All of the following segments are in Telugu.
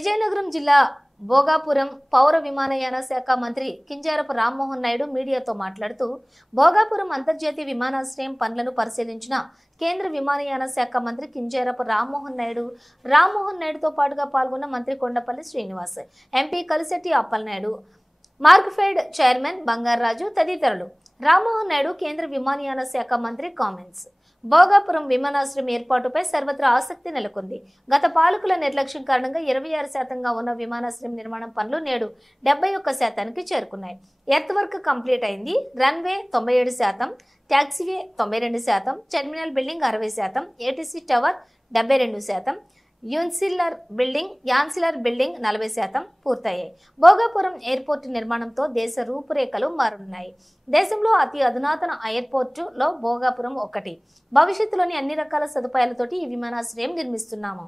విజయనగరం జిల్లా భోగాపురం పౌర విమానయాన శాఖ మంత్రి కింజరాపు రామ్మోహన్ నాయుడు మీడియాతో మాట్లాడుతూ భోగాపురం అంతర్జాతీయ విమానాశ్రయం పనులను పరిశీలించిన కేంద్ర విమానయాన శాఖ మంత్రి కింజరాపు రామ్మోహన్ నాయుడుతో పాటుగా పాల్గొన్న మంత్రి కొండపల్లి శ్రీనివాస్, ఎంపీ కలిశెట్టి అప్పలనాయుడు, మార్క్ఫెడ్ చైర్మన్ బంగారాజు తదితరులు. రామ్మోహన్ నాయుడు కేంద్ర విమానయాన శాఖ మంత్రి కామెంట్స్. భోగాపురం విమానాశ్రయం ఏర్పాటుపై సర్వత్రా ఆసక్తి నెలకొంది. గత పాలకుల నిర్లక్ష్యం కారణంగా 26% ఉన్న విమానాశ్రయం నిర్మాణం పనులు నేడు 71% చేరుకున్నాయి. ఎర్త్ వర్క్ కంప్లీట్ అయింది. Runway 97%, taxiway 92%, terminal building 60%, ATC tower 72%, ancillary building 40% పూర్తయ్యాయి. భోగాపురం ఎయిర్పోర్టు నిర్మాణంతో దేశ రూపురేఖలు మారనున్నాయి. దేశంలో అతి అధునాతన ఎయిర్పోర్టులో భోగాపురం ఒకటి. భవిష్యత్తులోని అన్ని రకాల సదుపాయాలతోటి ఈ విమానాశ్రయం నిర్మిస్తున్నాము.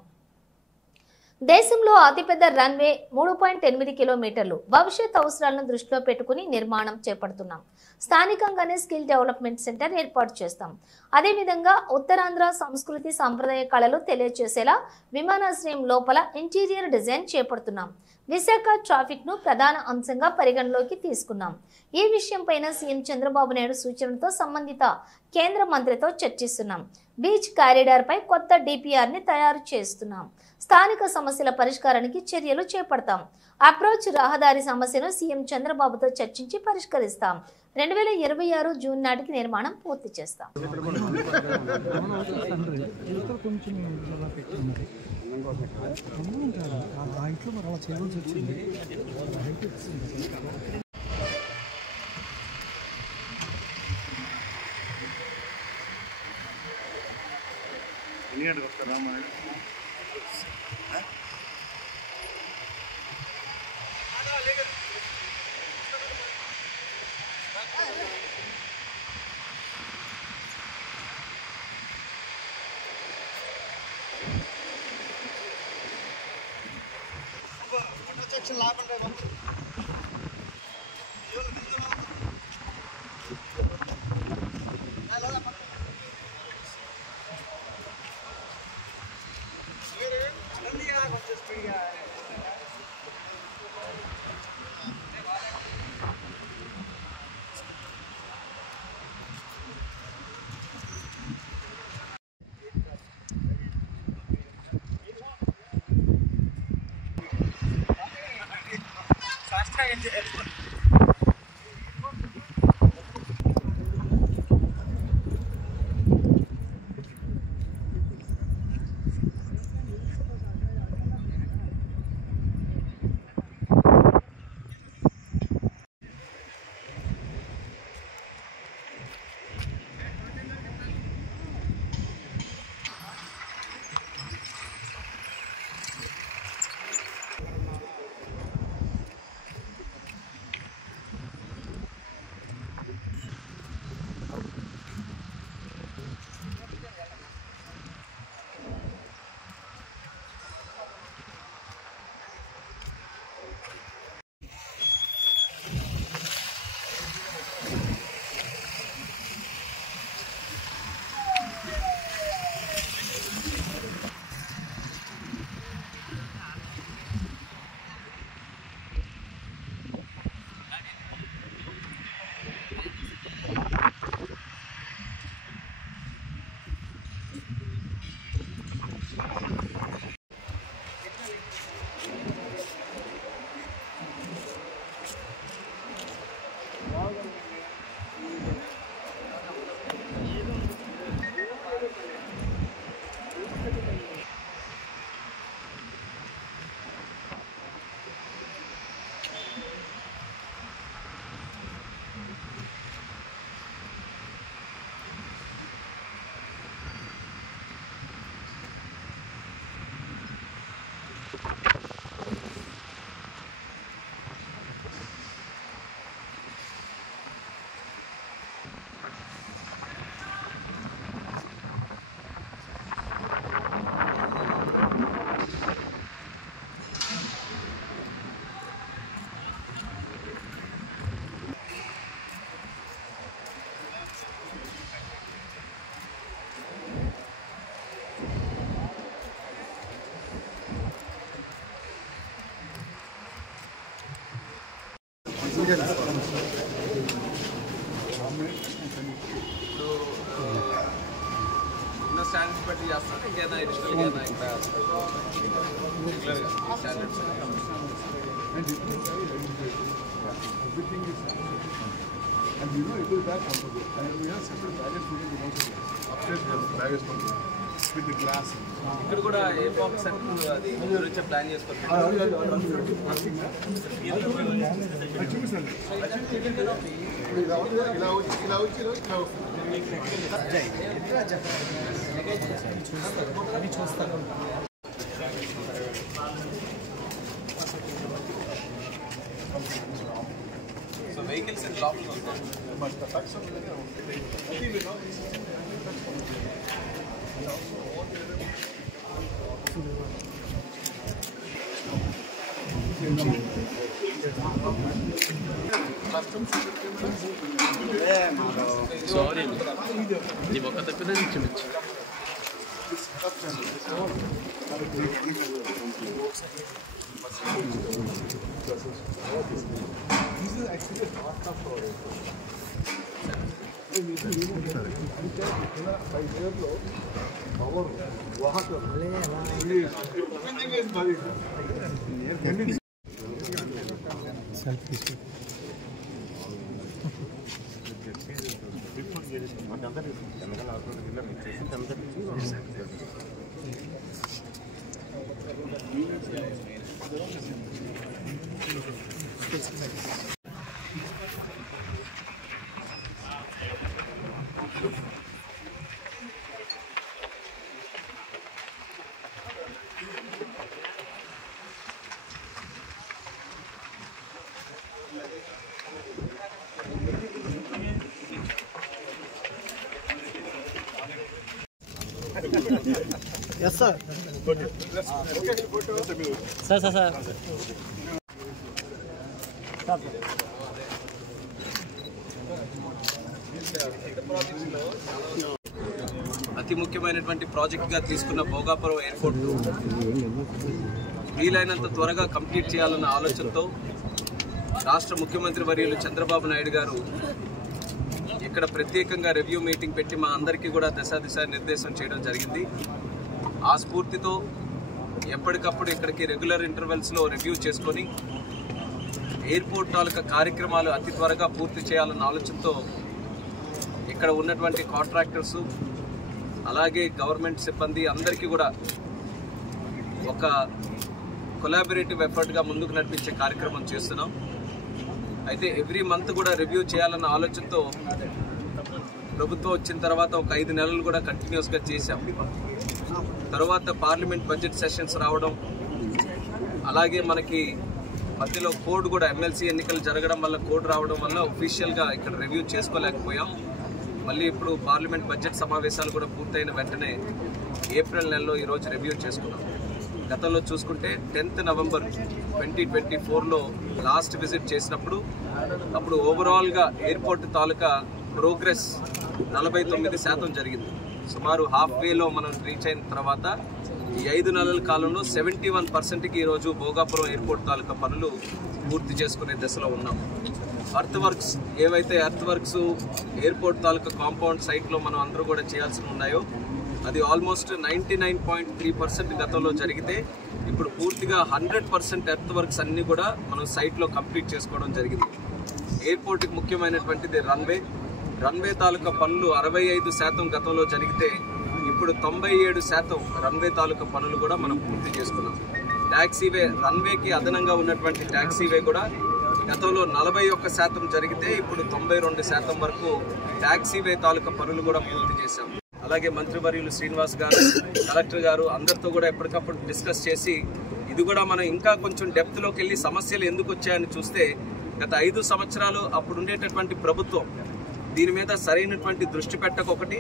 దేశంలో అతిపెద్ద రన్వే 3.8 కిలోమీటర్లు. భవిష్యత్ అవసరాలను దృష్టిలో పెట్టుకుని నిర్మాణం చేపడుతున్నాం. స్థానికంగానే స్కిల్ డెవలప్మెంట్ సెంటర్ ఏర్పాటు చేస్తాం. అదేవిధంగా ఉత్తరాంధ్ర సంస్కృతి సాంప్రదాయ కళలు తెలియజేసేలా విమానాశ్రయం లోపల ఇంటీరియర్ డిజైన్ చేపడుతున్నాం. విశాఖ ట్రాఫిక్ ను ప్రధాన అంశంగా పరిగణలోకి తీసుకున్నాం. ఈ విషయంపైన సీఎం చంద్రబాబు నాయుడు సూచనలతో సంబంధిత కేంద్ర మంత్రితో చర్చిస్తున్నాం. బీచ్ కారిడార్ పై కొత్త డిపిఆర్ ని తయారు చేస్తున్నాం. స్థానిక సమస్యల పరిష్కారానికి చర్యలు చేపడతాం. అప్రోచ్ రహదారి సమస్యను సీఎం చంద్రబాబుతో చర్చించి పరిష్కరిస్తాం. 2026 జూన్ నాటికి నిర్మాణం పూర్తి చేస్తాం. ఇప్పుడు ఉన్న స్టాండర్డ్స్ బట్టి చేస్తాను ఇంకేనా అడిషనల్గా ఇంకా standards and you know it will back comfortable and we have separate baggage put in the most upstairs baggage comfortable with the glass ఇక్కడ కూడా ఏ బాక్స్ అంటే అది గురించి ప్లాన్ చేసుకోవాలి చూపిస్తాను ఇలా వచ్చి చూస్తాను సో వెహికల్స్ లోపల ఉంటాయి సారీ నీ మొక్క తప్పితే చూపించు This is actually a part of our Yes, sir. Okay. Sir. అతి ముఖ్యమైనటువంటి ప్రాజెక్ట్గా తీసుకున్న భోగాపురం ఎయిర్పోర్ట్ వీలైనంత త్వరగా కంప్లీట్ చేయాలన్న ఆలోచనతో రాష్ట్ర ముఖ్యమంత్రి వర్యులు చంద్రబాబు నాయుడు గారు ఇక్కడ ప్రత్యేకంగా రివ్యూ మీటింగ్ పెట్టి మా అందరికీ కూడా దిశ నిర్దేశం చేయడం జరిగింది. ఆ స్ఫూర్తితో ఎప్పటికప్పుడు ఇక్కడికి రెగ్యులర్ ఇంటర్వెల్స్లో రివ్యూ చేసుకొని ఎయిర్పోర్ట్ తాలూకా కార్యక్రమాలు అతి త్వరగా పూర్తి చేయాలన్న ఆలోచనతో ఇక్కడ ఉన్నటువంటి కాంట్రాక్టర్సు అలాగే గవర్నమెంట్ సిబ్బంది అందరికీ కూడా ఒక కొలాబరేటివ్ ఎఫర్ట్గా ముందుకు నడిపించే కార్యక్రమం చేస్తున్నాం. అయితే ఎవ్రీ మంత్ కూడా రివ్యూ చేయాలన్న ఆలోచనతో ప్రభుత్వం వచ్చిన తర్వాత ఒక 5 నెలలు కూడా కంటిన్యూస్గా చేశాం. తర్వాత పార్లమెంట్ బడ్జెట్ సెషన్స్ రావడం అలాగే మనకి మధ్యలో కోడ్ కూడా ఎమ్మెల్సీ ఎన్నికలు జరగడం వల్ల కోడ్ రావడం వల్ల ఒఫీషియల్గా ఇక్కడ రివ్యూ చేసుకోలేకపోయాం. మళ్ళీ ఇప్పుడు పార్లమెంట్ బడ్జెట్ సమావేశాలు కూడా పూర్తయిన వెంటనే ఏప్రిల్ నెలలో ఈరోజు రివ్యూ చేసుకున్నాం. గతంలో చూసుకుంటే 10th November 2024లో లాస్ట్ విజిట్ చేసినప్పుడు అప్పుడు ఓవరాల్గా ఎయిర్పోర్ట్ తాలూకా ప్రోగ్రెస్ 49% జరిగింది. సుమారు హాఫ్ వేలో మనం రీచ్ అయిన తర్వాత ఈ 5 నెలల కాలంలో 71%కి ఈరోజు భోగాపురం ఎయిర్పోర్ట్ తాలూకా పనులు పూర్తి చేసుకునే దశలో ఉన్నాం. ఎర్త్ వర్క్స్ ఏవైతే ఎర్త్ వర్క్స్ ఎయిర్పోర్ట్ తాలూకా కాంపౌండ్ సైట్లో మనం అందరూ కూడా చేయాల్సి ఉన్నాయో అది ఆల్మోస్ట్ 99.3% గతంలో జరిగితే ఇప్పుడు పూర్తిగా 100% ఎర్త్ వర్క్స్ అన్నీ కూడా మనం సైట్లో కంప్లీట్ చేసుకోవడం జరిగింది. ఎయిర్పోర్ట్కి ముఖ్యమైనటువంటిది రన్వే తాలూకా పనులు 65% గతంలో జరిగితే ఇప్పుడు 97% రన్వే తాలూకా పనులు కూడా మనం పూర్తి చేసుకున్నాం. ట్యాక్సీవే రన్వేకి అదనంగా ఉన్నటువంటి ట్యాక్సీవే కూడా గతంలో 41% జరిగితే ఇప్పుడు 92% వరకు ట్యాక్సీవే తాలూకా పనులు కూడా పూర్తి చేశాం. అలాగే మంత్రివర్యులు శ్రీనివాస్ గారు కలెక్టర్ గారు అందరితో కూడా ఎప్పటికప్పుడు డిస్కస్ చేసి ఇది కూడా మనం ఇంకా కొంచెం డెప్త్లోకి వెళ్ళి సమస్యలు ఎందుకు వచ్చాయని చూస్తే గత 5 సంవత్సరాలు అప్పుడు ఉండేటటువంటి ప్రభుత్వం దీని మీద సరైనటువంటి దృష్టి పెట్టకొకటి,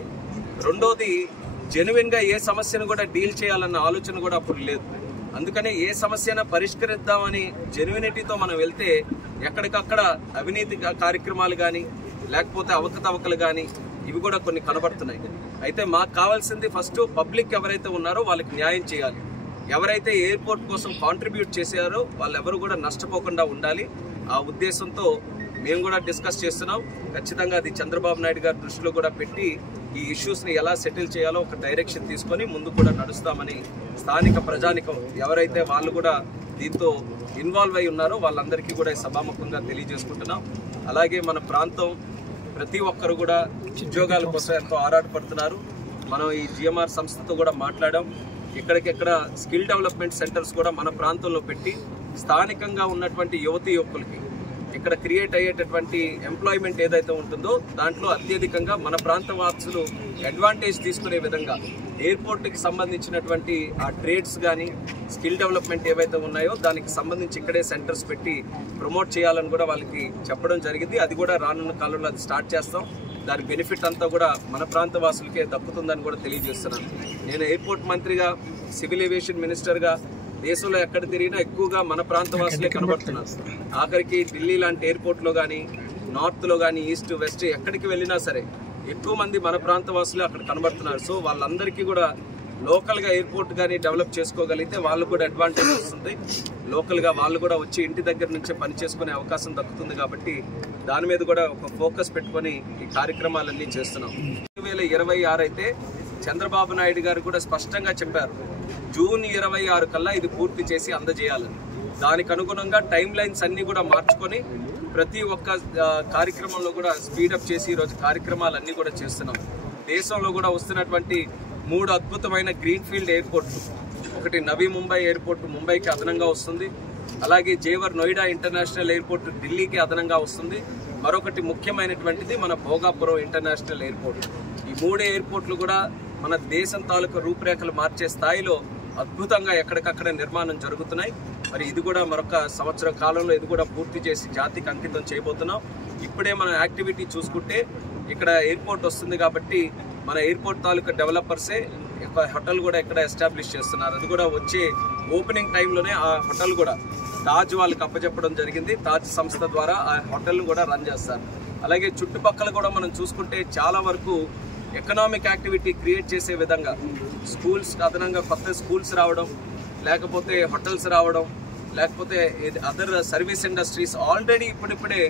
రెండోది జెన్యున్గా ఏ సమస్యను కూడా డీల్ చేయాలన్న ఆలోచన కూడా అప్పుడు లేదు. అందుకనే ఏ సమస్యను పరిష్కరిద్దామని జెన్యునిటీతో మనం వెళ్తే ఎక్కడికక్కడ అవినీతి కార్యక్రమాలు కానీ లేకపోతే అవకతవకలు కానీ ఇవి కూడా కొన్ని కనబడుతున్నాయి. అయితే మాకు కావాల్సింది ఫస్ట్ పబ్లిక్ ఎవరైతే ఉన్నారో వాళ్ళకి న్యాయం చేయాలి. ఎవరైతే ఎయిర్పోర్ట్ కోసం కాంట్రిబ్యూట్ చేశారో వాళ్ళెవరు కూడా నష్టపోకుండా ఉండాలి. ఆ ఉద్దేశంతో మేము కూడా డిస్కస్ చేస్తున్నాం. ఖచ్చితంగా అది చంద్రబాబు నాయుడు గారి దృష్టిలో కూడా పెట్టి ఈ ఇష్యూస్ని ఎలా సెటిల్ చేయాలో ఒక డైరెక్షన్ తీసుకొని ముందు కూడా నడుస్తామని స్థానిక ప్రజానికం ఎవరైతే వాళ్ళు కూడా దీంతో ఇన్వాల్వ్ అయి ఉన్నారో వాళ్ళందరికీ కూడా సభాముఖంగా తెలియజేసుకుంటున్నాం. అలాగే మన ప్రాంతం ప్రతి ఒక్కరు కూడా ఉద్యోగాల కోసం ఎంతో ఆరాటపడుతున్నారు. మనం ఈ జిఎంఆర్ సంస్థతో కూడా మాట్లాడాం. ఇక్కడికెక్కడ స్కిల్ డెవలప్మెంట్ సెంటర్స్ కూడా మన ప్రాంతంలో పెట్టి స్థానికంగా ఉన్నటువంటి యువతీ యువకులకి ఇక్కడ క్రియేట్ అయ్యేటటువంటి ఎంప్లాయ్మెంట్ ఏదైతే ఉంటుందో దాంట్లో అత్యధికంగా మన ప్రాంత వాసులు అడ్వాంటేజ్ తీసుకునే విధంగా ఎయిర్పోర్ట్కి సంబంధించినటువంటి ఆ ట్రేడ్స్ కానీ స్కిల్ డెవలప్మెంట్ ఏవైతే ఉన్నాయో దానికి సంబంధించి ఇక్కడే సెంటర్స్ పెట్టి ప్రమోట్ చేయాలని కూడా వాళ్ళకి చెప్పడం జరిగింది. అది కూడా రానున్న కాలంలో అది స్టార్ట్ చేస్తాం. దాని బెనిఫిట్ అంతా కూడా మన ప్రాంత వాసులకే దక్కుతుందని కూడా తెలియజేస్తున్నాను. నేను ఎయిర్పోర్ట్ మంత్రిగా, సివిల్ ఏవియేషన్ మినిస్టర్గా దేశంలో ఎక్కడ తిరిగినా ఎక్కువగా మన ప్రాంత వాసులే కనబడుతున్నారు. ఆఖరికి ఢిల్లీ లాంటి ఎయిర్పోర్ట్లో కానీ, నార్త్లో కానీ, ఈస్ట్ వెస్ట్ ఎక్కడికి వెళ్ళినా సరే ఎక్కువ మంది మన ప్రాంత వాసులే అక్కడ కనబడుతున్నారు. సో వాళ్ళందరికీ కూడా లోకల్గా ఎయిర్పోర్ట్ కానీ డెవలప్ చేసుకోగలిగితే వాళ్ళు కూడా అడ్వాంటేజ్ వస్తుంది. లోకల్గా వాళ్ళు కూడా వచ్చి ఇంటి దగ్గర నుంచే పని చేసుకునే అవకాశం దక్కుతుంది. కాబట్టి దాని మీద కూడా ఒక ఫోకస్ పెట్టుకొని ఈ కార్యక్రమాలన్నీ చేస్తున్నాం. 2026 అయితే చంద్రబాబు నాయుడు గారు కూడా స్పష్టంగా చెప్పారు, జూన్ 26 కల్లా ఇది పూర్తి చేసి అందజేయాలని. దానికి అనుగుణంగా టైం లైన్స్ అన్నీ కూడా మార్చుకొని ప్రతి ఒక్క కార్యక్రమంలో కూడా స్పీడప్ చేసి ఈరోజు కార్యక్రమాలన్నీ కూడా చేస్తున్నాం. దేశంలో కూడా వస్తున్నటువంటి 3 అద్భుతమైన గ్రీన్ఫీల్డ్ ఎయిర్పోర్ట్లు, ఒకటి నవీ ముంబై ఎయిర్పోర్ట్ ముంబైకి అదనంగా వస్తుంది, అలాగే జేవర్ నోయిడా ఇంటర్నేషనల్ ఎయిర్పోర్ట్ ఢిల్లీకి అదనంగా వస్తుంది, మరొకటి ముఖ్యమైనటువంటిది మన భోగాపురం ఇంటర్నేషనల్ ఎయిర్పోర్ట్. ఈ 3 ఎయిర్పోర్ట్లు కూడా మన దేశం తాలూకు రూపురేఖలు మార్చే స్థాయిలో అద్భుతంగా ఎక్కడికక్కడ నిర్మాణం జరుగుతున్నాయి. మరి ఇది కూడా మరొక సంవత్సరం కాలంలో ఇది కూడా పూర్తి చేసి జాతికి అంకితం చేయబోతున్నాం. ఇప్పుడే మనం యాక్టివిటీ చూసుకుంటే ఇక్కడ ఎయిర్పోర్ట్ వస్తుంది కాబట్టి మన ఎయిర్పోర్ట్ తాలూకా డెవలపర్సే హోటల్ కూడా ఇక్కడ ఎస్టాబ్లిష్ చేస్తున్నారు. అది కూడా వచ్చే ఓపెనింగ్ టైంలోనే ఆ హోటల్ కూడా తాజ్ వాళ్ళకి అప్పచెప్పడం జరిగింది. తాజ్ సంస్థ ద్వారా ఆ హోటల్ను కూడా రన్ చేస్తారు. అలాగే చుట్టుపక్కల కూడా మనం చూసుకుంటే చాలా వరకు ఎకనామిక్ యాక్టివిటీ క్రియేట్ చేసే విధంగా స్కూల్స్ అదనంగా కొత్త స్కూల్స్ రావడం, లేకపోతే హోటల్స్ రావడం, లేకపోతే అదర్ సర్వీస్ ఇండస్ట్రీస్ ఆల్రెడీ ఇప్పుడిప్పుడే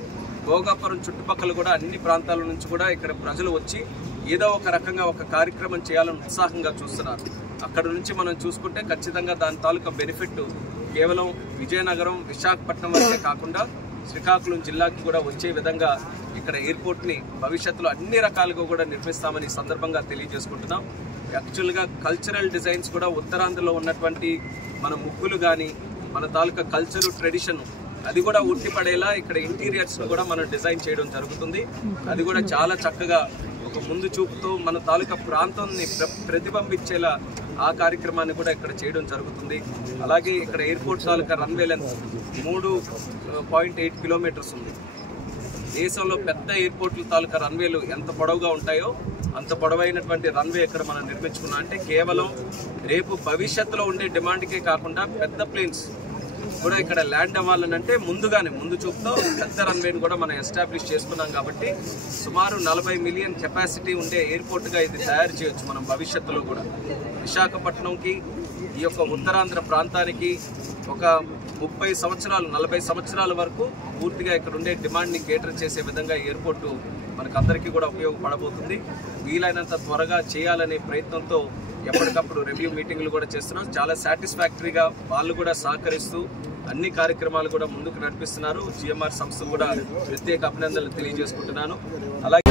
భోగాపురం చుట్టుపక్కల కూడా అన్ని ప్రాంతాల నుంచి కూడా ఇక్కడ ప్రజలు వచ్చి ఏదో ఒక రకంగా ఒక కార్యక్రమం చేయాలని ఉత్సాహంగా చూస్తున్నారు. అక్కడ నుంచి మనం చూసుకుంటే ఖచ్చితంగా దాని తాలూకా బెనిఫిట్ కేవలం విజయనగరం, విశాఖపట్నం వరకే కాకుండా శ్రీకాకుళం జిల్లాకి కూడా వచ్చే విధంగా ఇక్కడ ఎయిర్పోర్ట్ని భవిష్యత్తులో అన్ని రకాలుగా కూడా నిర్మిస్తామని ఈ సందర్భంగా తెలియజేసుకుంటున్నాం. యాక్చువల్గా కల్చరల్ డిజైన్స్ కూడా ఉత్తరాంధ్రలో ఉన్నటువంటి మన ముగ్గులు కానీ మన తాలూకా కల్చరు ట్రెడిషన్ అది కూడా ఉట్టిపడేలా ఇక్కడ ఇంటీరియర్స్ను కూడా మనం డిజైన్ చేయడం జరుగుతుంది. అది కూడా చాలా చక్కగా ఒక ముందు చూపుతూ మన తాలూకా ప్రాంతాన్ని ప్రతిబింబించేలా ఆ కార్యక్రమాన్ని కూడా ఇక్కడ చేయడం జరుగుతుంది. అలాగే ఇక్కడ ఎయిర్పోర్ట్ తాలూకా రన్వే లెంత్ 3.8 కిలోమీటర్స్ ఉంది. దేశంలో పెద్ద ఎయిర్పోర్ట్ల తాలూకా రన్వేలు ఎంత పొడవుగా ఉంటాయో అంత పొడవైనటువంటి రన్వే ఇక్కడ మనం నిర్మించుకున్నాం. అంటే కేవలం రేపు భవిష్యత్తులో ఉండే డిమాండ్కే కాకుండా పెద్ద ప్లేన్స్ కూడా ఇక్కడ ల్యాండ్ అవ్వాలని అంటే ముందు చూపుతో పెద్ద రన్వేని కూడా మనం ఎస్టాబ్లిష్ చేసుకున్నాం. కాబట్టి సుమారు 40 మిలియన్ కెపాసిటీ ఉండే ఎయిర్పోర్ట్గా ఇది తయారు చేయొచ్చు మనం భవిష్యత్తులో కూడా. విశాఖపట్నంకి ఈ యొక్క ఉత్తరాంధ్ర ప్రాంతానికి ఒక 30 సంవత్సరాలు 40 సంవత్సరాల వరకు పూర్తిగా ఇక్కడ ఉండే డిమాండ్ని కేటర్ చేసే విధంగా ఎయిర్పోర్టు మనకందరికీ కూడా ఉపయోగపడబోతుంది. వీలైనంత త్వరగా చేయాలనే ప్రయత్నంతో ఎప్పటికప్పుడు రివ్యూ మీటింగ్లు కూడా చేస్తున్నాం. చాలా సాటిస్ఫాక్టరీగా వాళ్ళు కూడా సహకరిస్తూ అన్ని కార్యక్రమాలు కూడా ముందుకు నడిపిస్తున్నారు. జిఎంఆర్ సంస్థ కూడా ప్రత్యేక అభినందనలు తెలియజేసుకుంటున్నాను. అలాగే